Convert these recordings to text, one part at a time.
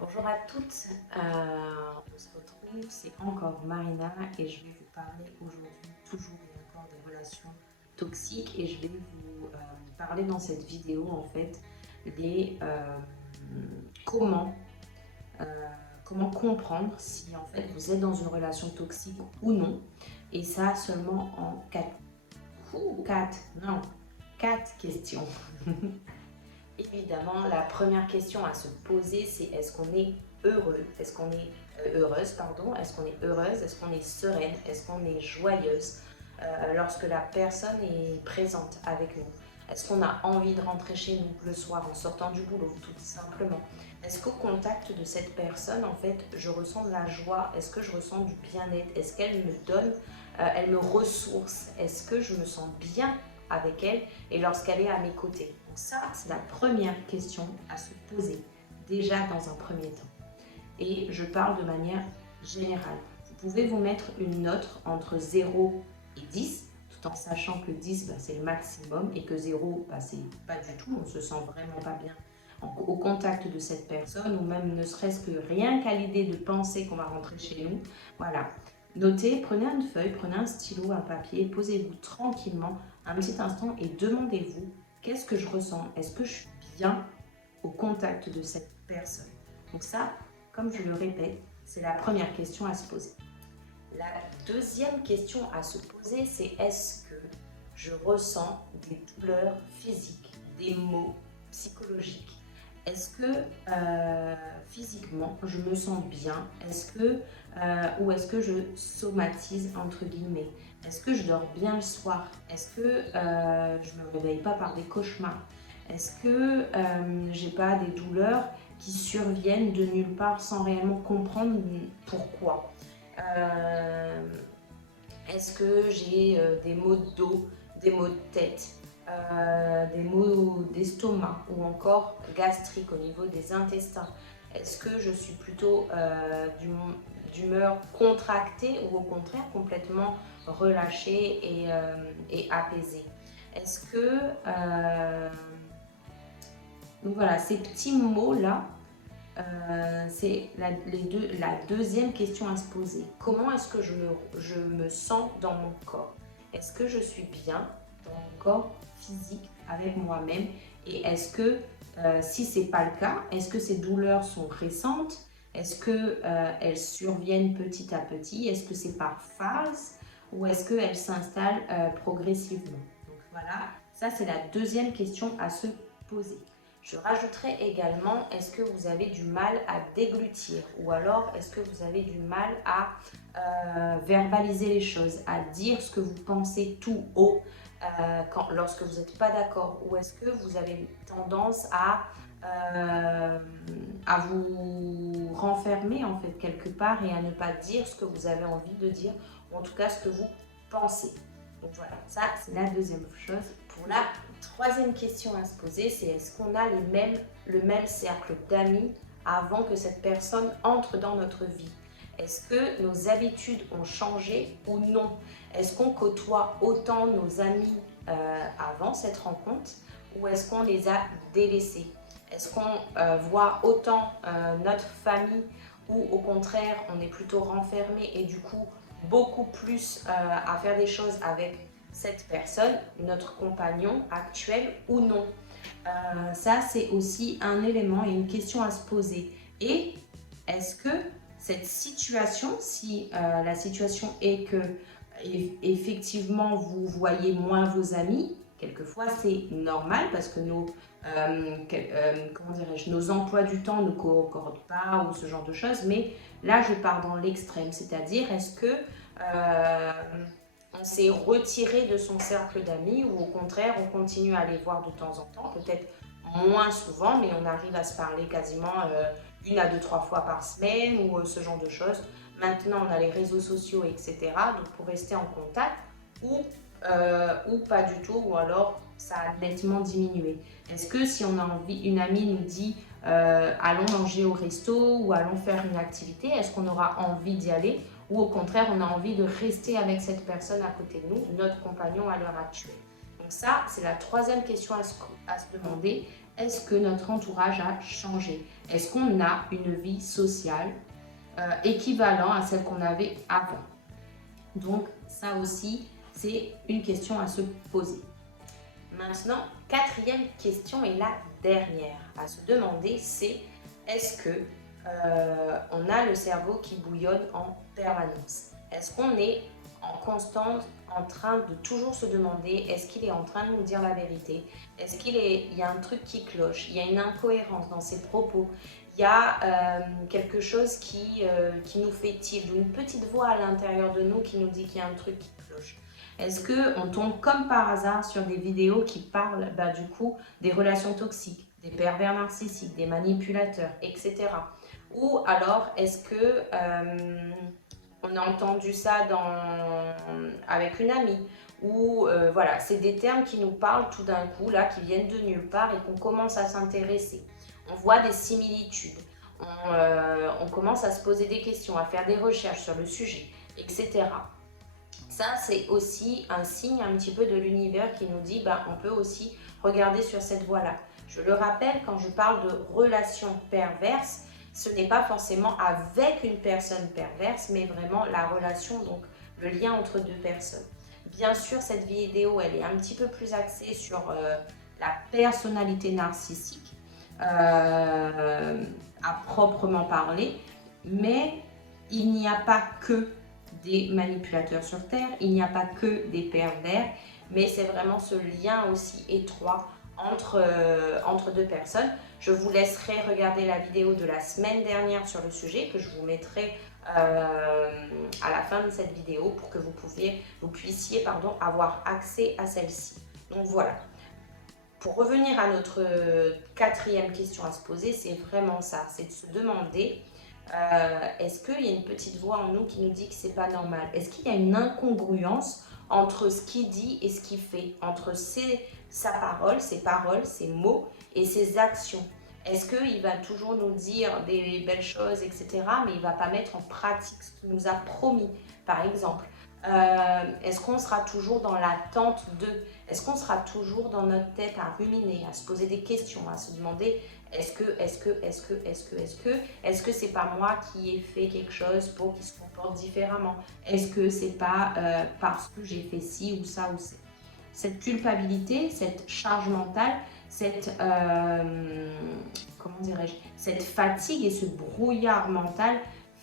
Bonjour à toutes, on se retrouve, c'est encore Marina et je vais vous parler aujourd'hui toujours et encore des relations toxiques et je vais vous parler dans cette vidéo en fait des comment, euh, comment comprendre si en fait vous êtes dans une relation toxique ou non et ça seulement en quatre questions. Évidemment, la première question à se poser, c'est est-ce qu'on est heureux? Est-ce qu'on est heureuse, pardon? Est-ce qu'on est heureuse? Est-ce qu'on est sereine? Est-ce qu'on est joyeuse lorsque la personne est présente avec nous? Est-ce qu'on a envie de rentrer chez nous le soir en sortant du boulot, tout simplement? Est-ce qu'au contact de cette personne, en fait, je ressens de la joie? Est-ce que je ressens du bien-être? Est-ce qu'elle me donne, elle me ressource? Est-ce que je me sens bien avec elle et lorsqu'elle est à mes côtés? Donc ça, c'est la première question à se poser, déjà dans un premier temps. Et je parle de manière générale. Vous pouvez vous mettre une note entre 0 et 10, tout en sachant que 10, c'est le maximum et que 0, c'est pas du tout, on se sent vraiment pas bien au contact de cette personne, ou même ne serait-ce que rien qu'à l'idée de penser qu'on va rentrer chez nous. Voilà. Notez, prenez une feuille, prenez un stylo, un papier, posez-vous tranquillement un petit instant et demandez-vous qu'est-ce que je ressens? Est-ce que je suis bien au contact de cette personne? Donc ça, comme je le répète, c'est la première question à se poser. La deuxième question à se poser, c'est est-ce que je ressens des douleurs physiques, des maux psychologiques? Est-ce que physiquement je me sens bien? Ou est-ce que je somatise entre guillemets? Est-ce que je dors bien le soir? Est-ce que je ne me réveille pas par des cauchemars? Est-ce que j'ai pas des douleurs qui surviennent de nulle part sans réellement comprendre pourquoi? Euh, Est-ce que j'ai des maux de dos, des maux de tête, des maux d'estomac ou encore gastrique au niveau des intestins? Est-ce que je suis plutôt d'humeur contractée ou au contraire complètement relâchée et apaisée? Est-ce que... donc voilà, ces petits mots-là, c'est la deuxième question à se poser. Comment est-ce que je me sens dans mon corps? Est-ce que je suis bien dans mon corps physique avec moi-même? Et est-ce que, si ce n'est pas le cas, est-ce que ces douleurs sont récentes? Est-ce qu'elles surviennent petit à petit? Est-ce que c'est par phase? Ou est-ce qu'elles s'installent progressivement? Donc voilà, ça c'est la deuxième question à se poser. Je rajouterai également, est-ce que vous avez du mal à déglutir ou alors est-ce que vous avez du mal à verbaliser les choses, à dire ce que vous pensez tout haut lorsque vous n'êtes pas d'accord, ou est-ce que vous avez tendance à vous renfermer en fait quelque part et à ne pas dire ce que vous avez envie de dire, ou en tout cas ce que vous pensez. Donc voilà, ça c'est la deuxième chose. Pour la troisième question à se poser, c'est est-ce qu'on a le même cercle d'amis avant que cette personne entre dans notre vie? Est-ce que nos habitudes ont changé ou non? Est-ce qu'on côtoie autant nos amis avant cette rencontre ou est-ce qu'on les a délaissés? Est-ce qu'on voit autant notre famille ou au contraire on est plutôt renfermé et du coup beaucoup plus à faire des choses avec cette personne, notre compagnon actuel ou non? Ça, c'est aussi un élément et une question à se poser. Et est-ce que cette situation, si la situation est que effectivement vous voyez moins vos amis, quelquefois c'est normal parce que comment dirais-je, nos emplois du temps ne concordent pas ou ce genre de choses, mais là je pars dans l'extrême, c'est-à-dire est-ce que on s'est retiré de son cercle d'amis ou au contraire on continue à les voir de temps en temps, peut-être moins souvent, mais on arrive à se parler quasiment une à deux, trois fois par semaine ou ce genre de choses. Maintenant, on a les réseaux sociaux, etc. Donc, pour rester en contact ou pas du tout, ou alors ça a nettement diminué. Est-ce que si on a envie, une amie nous dit allons manger au resto ou allons faire une activité, est-ce qu'on aura envie d'y aller ou au contraire on a envie de rester avec cette personne à côté de nous, notre compagnon à l'heure actuelle? Donc ça, c'est la troisième question à se demander. est-ce que notre entourage a changé? Est-ce qu'on a une vie sociale équivalente à celle qu'on avait avant? Donc ça aussi, c'est une question à se poser. Maintenant, quatrième question et la dernière à se demander, c'est est-ce que on a le cerveau qui bouillonne en permanence? Est-ce qu'on est en constante en train de toujours se demander est-ce qu'il est en train de nous dire la vérité? Est-ce il y a un truc qui cloche? Il y a une incohérence dans ses propos? Il y a quelque chose qui nous fait tilt, ou une petite voix à l'intérieur de nous qui nous dit qu'il y a un truc qui cloche? Est-ce qu'on tombe comme par hasard sur des vidéos qui parlent du coup des relations toxiques, des pervers narcissiques, des manipulateurs, etc. Ou alors est-ce que on a entendu ça avec une amie, ou voilà, c'est des termes qui nous parlent tout d'un coup, là, qui viennent de nulle part et qu'on commence à s'intéresser. On voit des similitudes, on commence à se poser des questions, à faire des recherches sur le sujet, etc. Ça, c'est aussi un signe un petit peu de l'univers qui nous dit on peut aussi regarder sur cette voie-là. Je le rappelle, quand je parle de relations perverses, ce n'est pas forcément avec une personne perverse, mais vraiment la relation, donc le lien entre deux personnes. Bien sûr, cette vidéo, elle est un petit peu plus axée sur la personnalité narcissique, à proprement parler, mais il n'y a pas que des manipulateurs sur Terre, il n'y a pas que des pervers, mais c'est vraiment ce lien aussi étroit entre deux personnes. Je vous laisserai regarder la vidéo de la semaine dernière sur le sujet, que je vous mettrai à la fin de cette vidéo pour que vous puissiez avoir accès à celle-ci. Donc voilà. Pour revenir à notre quatrième question à se poser, c'est vraiment ça, c'est de se demander est-ce qu'il y a une petite voix en nous qui nous dit que c'est pas normal? Est-ce qu'il y a une incongruence entre ce qu'il dit et ce qu'il fait, entre sa parole, ses paroles, ses mots et ses actions? Est-ce qu'il va toujours nous dire des belles choses, etc., mais il ne va pas mettre en pratique ce qu'il nous a promis, par exemple? Est-ce qu'on sera toujours dans l'attente de? Est-ce qu'on sera toujours dans notre tête à ruminer, à se poser des questions, à se demander est-ce que c'est pas moi qui ai fait quelque chose pour qu'il se comporte différemment? Est-ce que c'est pas parce que j'ai fait ci ou ça ou ça? Cette culpabilité, cette charge mentale, cette comment dirais-je, cette fatigue et ce brouillard mental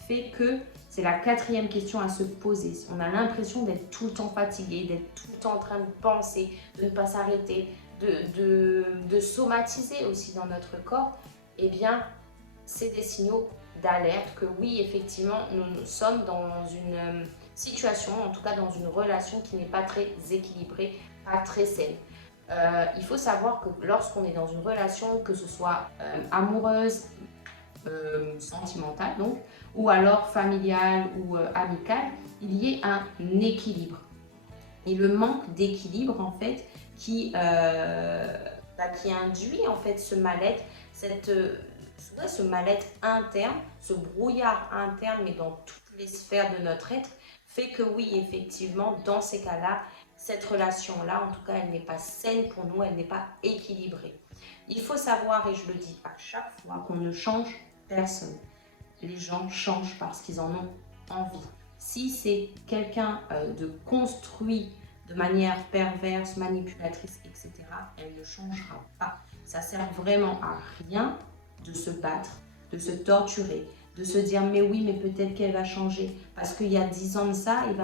fait que c'est la quatrième question à se poser. On a l'impression d'être tout le temps fatigué, d'être tout le temps en train de penser, de ne pas s'arrêter, de somatiser aussi dans notre corps. Eh bien, c'est des signaux d'alerte que oui, effectivement, nous sommes dans une situation, en tout cas dans une relation qui n'est pas très équilibrée, pas très saine. Il faut savoir que lorsqu'on est dans une relation, que ce soit amoureuse, sentimentale donc, ou alors familiale ou amicale, il y ait un équilibre. Et le manque d'équilibre en fait qui induit en fait ce mal-être, ce mal-être interne, ce brouillard interne, mais dans toutes les sphères de notre être, fait que oui, effectivement, dans ces cas-là, cette relation-là, en tout cas, elle n'est pas saine pour nous, elle n'est pas équilibrée. Il faut savoir, et je le dis à chaque fois, qu'on ne change personne. Les gens changent parce qu'ils en ont envie. Si c'est quelqu'un de construit de manière perverse, manipulatrice, etc., elle ne changera pas. Ça sert vraiment à rien de se battre, de se torturer, de se dire mais oui, mais peut-être qu'elle va changer. Parce qu'il y a 10 ans de ça, et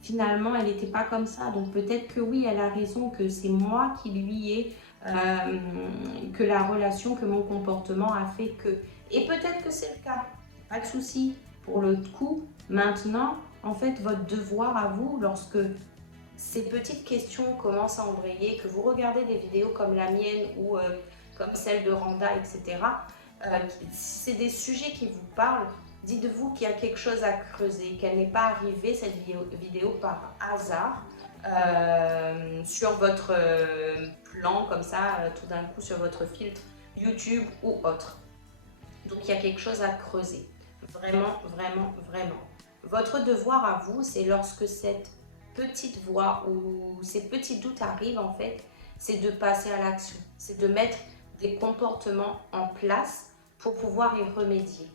finalement, elle n'était pas comme ça. Donc peut-être que oui, elle a raison, que c'est moi qui lui ai... que la relation, que mon comportement a fait que... Et peut-être que c'est le cas. Pas de souci. Pour le coup, maintenant, en fait, votre devoir à vous, lorsque ces petites questions commencent à embrayer, que vous regardez des vidéos comme la mienne ou comme celle de Randa, etc., si c'est des sujets qui vous parlent, dites-vous qu'il y a quelque chose à creuser, qu'elle n'est pas arrivée, cette vidéo par hasard, sur votre plan, comme ça, tout d'un coup, sur votre filtre YouTube ou autre. Donc, il y a quelque chose à creuser. Vraiment, vraiment, vraiment. Votre devoir à vous, c'est lorsque cette petite voix ou ces petits doutes arrivent, en fait, c'est de passer à l'action. C'est de mettre des comportements en place pour pouvoir y remédier.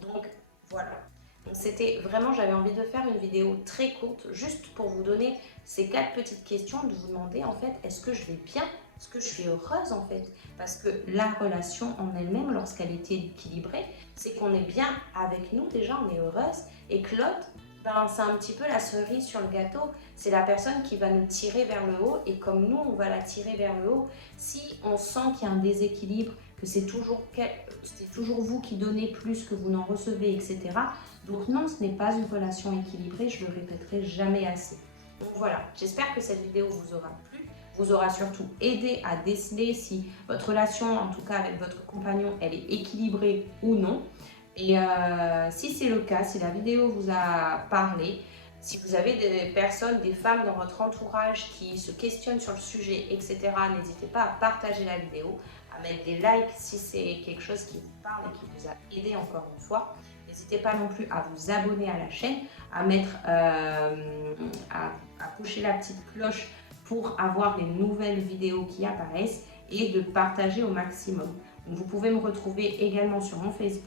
Donc voilà. Donc c'était vraiment, j'avais envie de faire une vidéo très courte, juste pour vous donner ces 4 petites questions, de vous demander en fait, est-ce que je vais bien? Est-ce que je suis heureuse en fait? Parce que la relation en elle-même, lorsqu'elle est équilibrée, c'est qu'on est bien avec nous déjà, on est heureuse, et que l'autre, ben, c'est un petit peu la cerise sur le gâteau. C'est la personne qui va nous tirer vers le haut, et comme nous, on va la tirer vers le haut. Si on sent qu'il y a un déséquilibre, que c'est toujours vous qui donnez plus que vous n'en recevez, etc. Donc non, ce n'est pas une relation équilibrée, je le répéterai jamais assez. Donc voilà, j'espère que cette vidéo vous aura plu, vous aura surtout aidé à déceler si votre relation, en tout cas avec votre compagnon, elle est équilibrée ou non. Et si c'est le cas, si la vidéo vous a parlé, si vous avez des personnes, des femmes dans votre entourage qui se questionnent sur le sujet, etc., n'hésitez pas à partager la vidéo, à mettre des likes si c'est quelque chose qui vous parle et qui vous a aidé encore une fois. N'hésitez pas non plus à vous abonner à la chaîne, à mettre, à coucher la petite cloche pour avoir les nouvelles vidéos qui apparaissent et de partager au maximum. Donc, vous pouvez me retrouver également sur mon Facebook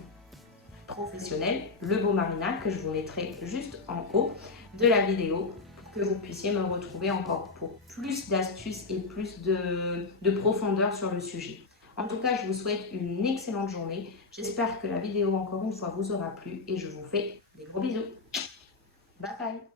professionnel, Le Beau Marina, que je vous mettrai juste en haut de la vidéo pour que vous puissiez me retrouver encore pour plus d'astuces et plus de profondeur sur le sujet. En tout cas, je vous souhaite une excellente journée. J'espère que la vidéo, encore une fois, vous aura plu et je vous fais des gros bisous. Bye bye!